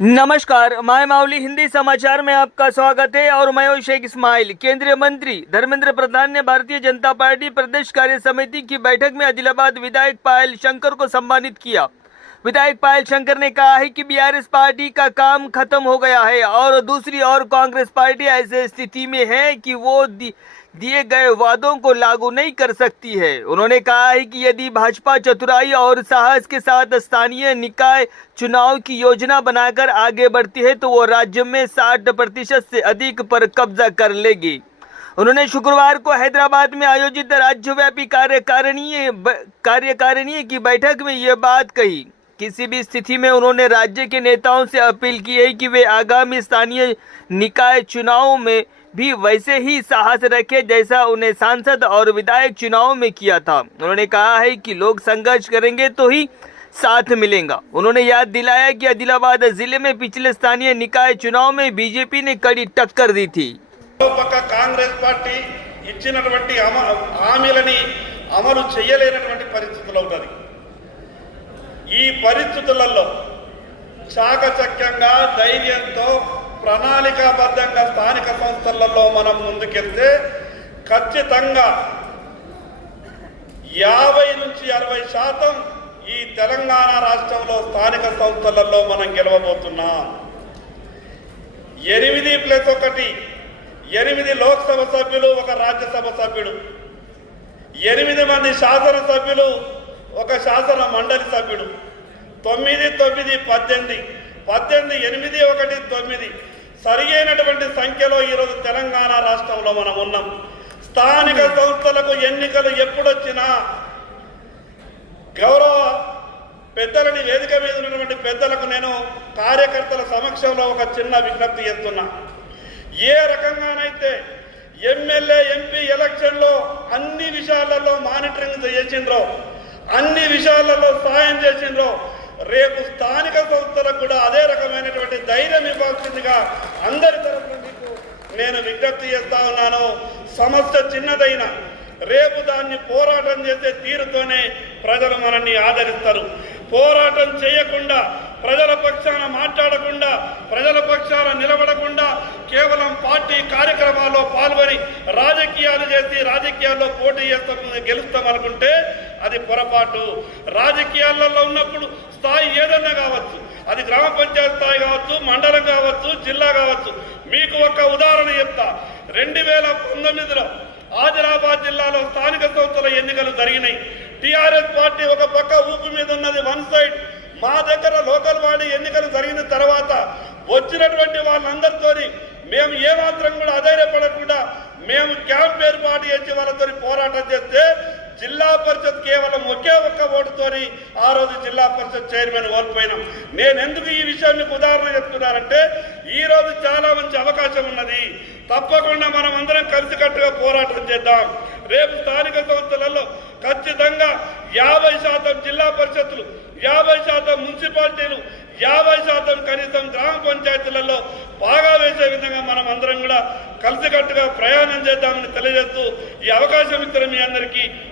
नमस्कार, माय मावली हिंदी समाचार में आपका स्वागत है और मैं हूं शेख इस्माइल। केंद्रीय मंत्री धर्मेंद्र प्रधान ने भारतीय जनता पार्टी प्रदेश कार्य समिति की बैठक में आदिलाबाद विधायक पायल शंकर को सम्मानित किया। विधायक पायल शंकर ने कहा है कि बीआरएस पार्टी का काम खत्म हो गया है और दूसरी ओर कांग्रेस पार्टी ऐसी स्थिति में है कि वो दिए गए वादों को लागू नहीं कर सकती है। उन्होंने कहा है कि यदि भाजपा चतुराई और साहस के साथ स्थानीय निकाय चुनाव की योजना बनाकर आगे बढ़ती है तो वो राज्य में 60% से अधिक पर कब्जा कर लेगी। उन्होंने शुक्रवार को हैदराबाद में आयोजित राज्यव्यापी कार्यकारिणी की बैठक में ये बात कही। किसी भी स्थिति में उन्होंने राज्य के नेताओं से अपील की है कि वे आगामी स्थानीय निकाय चुनाव में भी वैसे ही साहस रखें जैसा उन्हें सांसद और विधायक चुनाव में किया था। उन्होंने कहा है कि लोग संघर्ष करेंगे तो ही साथ मिलेगा। उन्होंने याद दिलाया कि आदिलाबाद जिले में पिछले स्थानीय निकाय चुनाव में बीजेपी ने कड़ी टक्कर दी थी। कांग्रेस पार्टी ఇచ్చినటువంటి హామీలని అమలు చేయలేనటువంటి పరిస్థితుల్లో ఉన్నది। ఈ పరిస్థితులలో చాకచక్యంగా ధైర్యంతో ప్రణాళికాబద్ధంగా స్థానిక సంస్థలలో మనం ముందుకెళ్తే ఖచ్చితంగా 50 నుంచి 60% ఈ తెలంగాణ రాష్ట్రంలో స్థానిక సంస్థలలో మనం గెలవబోతున్నాం। 8+1 8 లోక్సభ సభ్యులు, ఒక రాజ్యసభ సభ్యుడు, 8 మంది శాసన సభ్యులు, ఒక శాసన మండలి సభ్యుడు, 9, 9, 18, 18, 8, 1, 9 సరియైనటువంటి సంఖ్యలో ఈరోజు తెలంగాణ రాష్ట్రంలో మనం ఉన్నాం। స్థానిక సంస్థలకు ఎన్నికలు ఎప్పుడొచ్చినా గౌరవ పెద్దలని వేదిక మీద ఉన్నటువంటి పెద్దలకు నేను కార్యకర్తల సమక్షంలో ఒక చిన్న విజ్ఞప్తి చేస్తున్నా। ఏ రకంగానైతే ఎమ్మెల్యే ఎంపీ ఎలక్షన్లో అన్ని విషయాలలో మానిటరింగ్ చేసిండ్రో, అన్ని విషయాలలో సాయం చేసిండ్రో, రేపు స్థానిక సంస్థలకు కూడా అదే రకమైనటువంటి ధైర్యం ఇవ్వాల్సిందిగా అందరి తరఫున మీకు నేను విజ్ఞప్తి చేస్తా ఉన్నాను। సమస్య చిన్నదైనా రేపు దాన్ని పోరాటం చేసే తీరుతోనే ప్రజలు మనల్ని ఆదరిస్తారు। పోరాటం చేయకుండా, ప్రజల పక్షాన మాట్లాడకుండా, ప్రజల పక్షాన నిలబడకుండా కేవలం పార్టీ కార్యక్రమాల్లో పాల్గొని రాజకీయాలు చేసి రాజకీయాల్లో పోటీ చేస్తాం గెలుస్తాం అనుకుంటే అది పొరపాటు। రాజకీయాలలో ఉన్నప్పుడు స్థాయి ఏదన్నా కావచ్చు, అది గ్రామ పంచాయతీ స్థాయి కావచ్చు, మండలం కావచ్చు, జిల్లా కావచ్చు। మీకు ఒక ఉదాహరణ చెప్తా। 2019లో ఆదిలాబాద్ జిల్లాలో స్థానిక సంస్థల ఎన్నికలు జరిగినాయి। టీఆర్ఎస్ పార్టీ ఒక పక్క ఊపు మీద ఉన్నది, వన్ సైడ్। మా దగ్గర లోకల్ బాడీ ఎన్నికలు జరిగిన తర్వాత వచ్చినటువంటి వాళ్ళందరితో మేము ఏమాత్రం కూడా అధైర్యపడకుండా మేము క్యాంప్ ఏర్పాటు చేసి వాళ్ళతో పోరాటం చేస్తే జిల్లా పరిషత్ కేవలం ఒకే ఒక్క ఓటుతోని ఆ రోజు జిల్లా పరిషత్ చైర్మన్ ఓడిపోయినాం। నేను ఎందుకు ఈ విషయాన్ని ఉదాహరణ చెప్తున్నానంటే ఈ రోజు చాలా మంచి అవకాశం ఉన్నది। తప్పకుండా మనం అందరం కలిసికట్టుగా పోరాటం చేద్దాం। రేపు స్థానిక సంస్థలలో ఖచ్చితంగా 50% జిల్లా పరిషత్తులు, 50% మున్సిపాలిటీలు, 50% కనీసం గ్రామ పంచాయతీలలో బాగా వేసే విధంగా మనం అందరం కూడా కలిసికట్టుగా ప్రయాణం చేద్దామని తెలియజేస్తూ ఈ అవకాశం ఇచ్చిన మీ అందరికీ